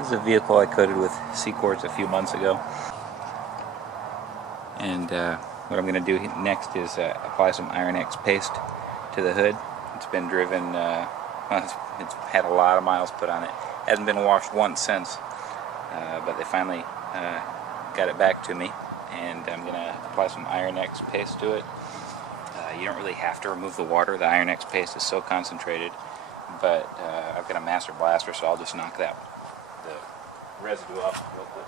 This is a vehicle I coated with C-quartz a few months ago. And what I'm going to do next is apply some Iron X Paste to the hood. It's been driven, it's had a lot of miles put on it. Hasn't been washed once since, but they finally got it back to me. And I'm going to apply some Iron X Paste to it. You don't really have to remove the water. The Iron X Paste is so concentrated, but I've got a master blaster, so I'll just knock the residue off real quick.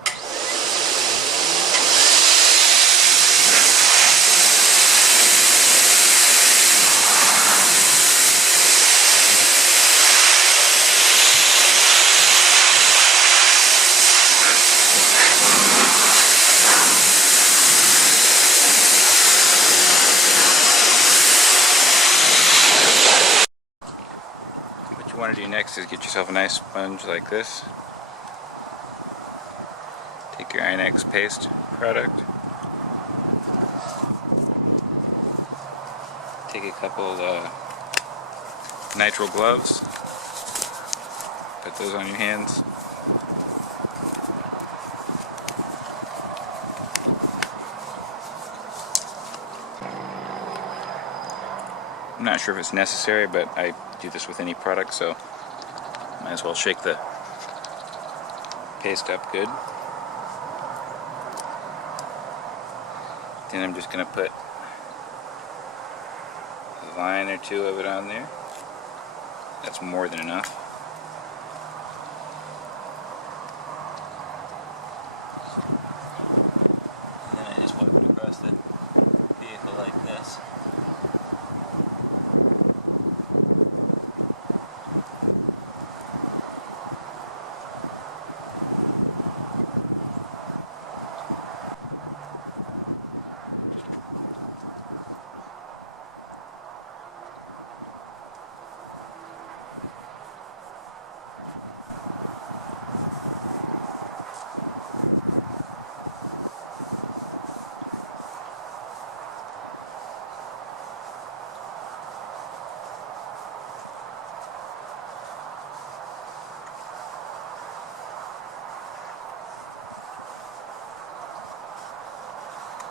What you want to do next is get yourself a nice sponge like this. Take your Iron X Paste product. Take a couple nitrile gloves. Put those on your hands. I'm not sure if it's necessary, but I do this with any product, so might as well shake the paste up good. Then I'm just going to put a line or two of it on there. That's more than enough. And then I just wipe it across the vehicle like this.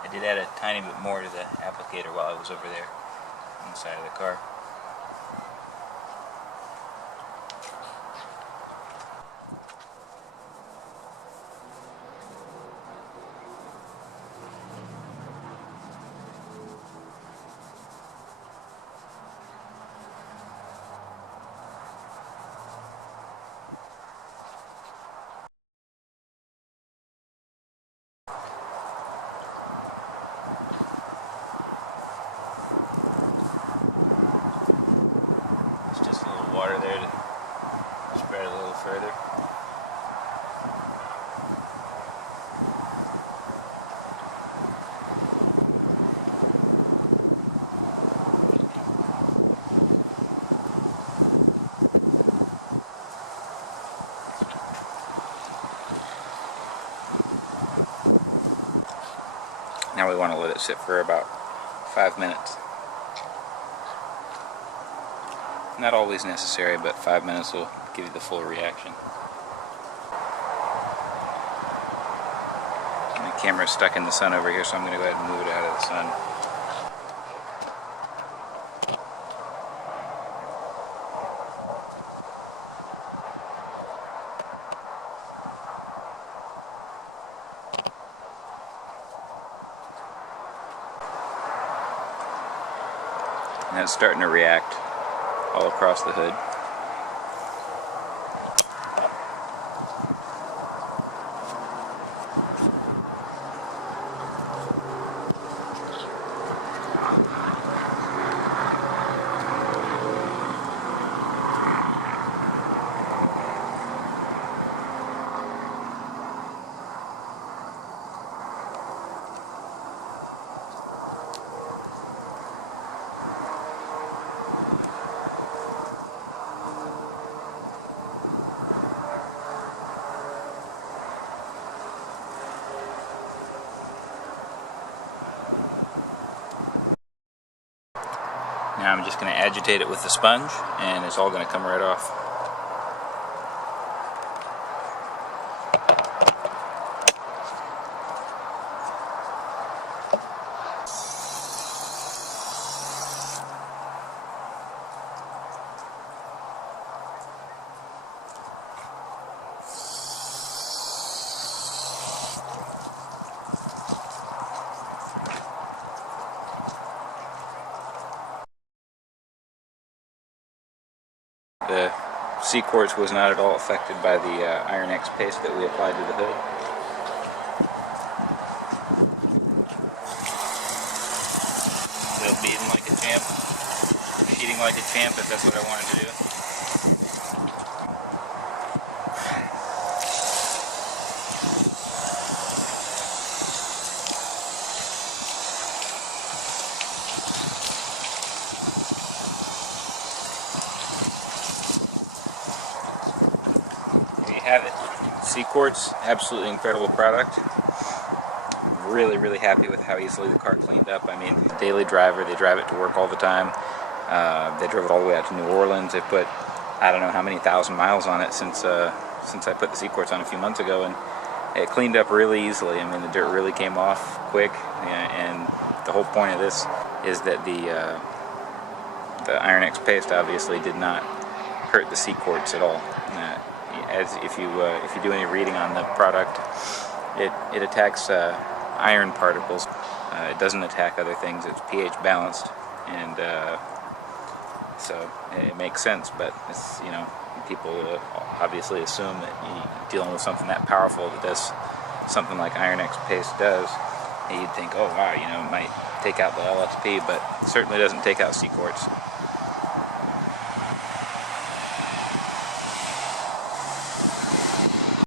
I did add a tiny bit more to the applicator while I was over there on the side of the car. Just a little water there to spread it a little further. Now we want to let it sit for about 5 minutes. Not always necessary, but 5 minutes will give you the full reaction. My camera's stuck in the sun over here, so I'm going to go ahead and move it out of the sun. And it's starting to react all across the hood. Now I'm just going to agitate it with the sponge, and it's all going to come right off. The C-quartz was not at all affected by the Iron X paste that we applied to the hood. Still beating like a champ, sheeting like a champ if that's what I wanted to do. There you have it. C-quartz, absolutely incredible product. Really happy with how easily the car cleaned up. I mean, daily driver, they drive it to work all the time. They drove it all the way out to New Orleans. They put, I don't know how many thousand miles on it since I put the C-quartz on a few months ago, and it cleaned up really easily. I mean, the dirt really came off quick, and the whole point of this is that the Iron X Paste obviously did not hurt the C-quartz at all. As if you do any reading on the product, it attacks iron particles. It doesn't attack other things. It's pH balanced, and so it makes sense. But it's, you know, people obviously assume that you're dealing with something that powerful that does something like Iron X Paste does, and you'd think, oh wow, you know, it might take out the LSP, but it certainly doesn't take out C-quartz.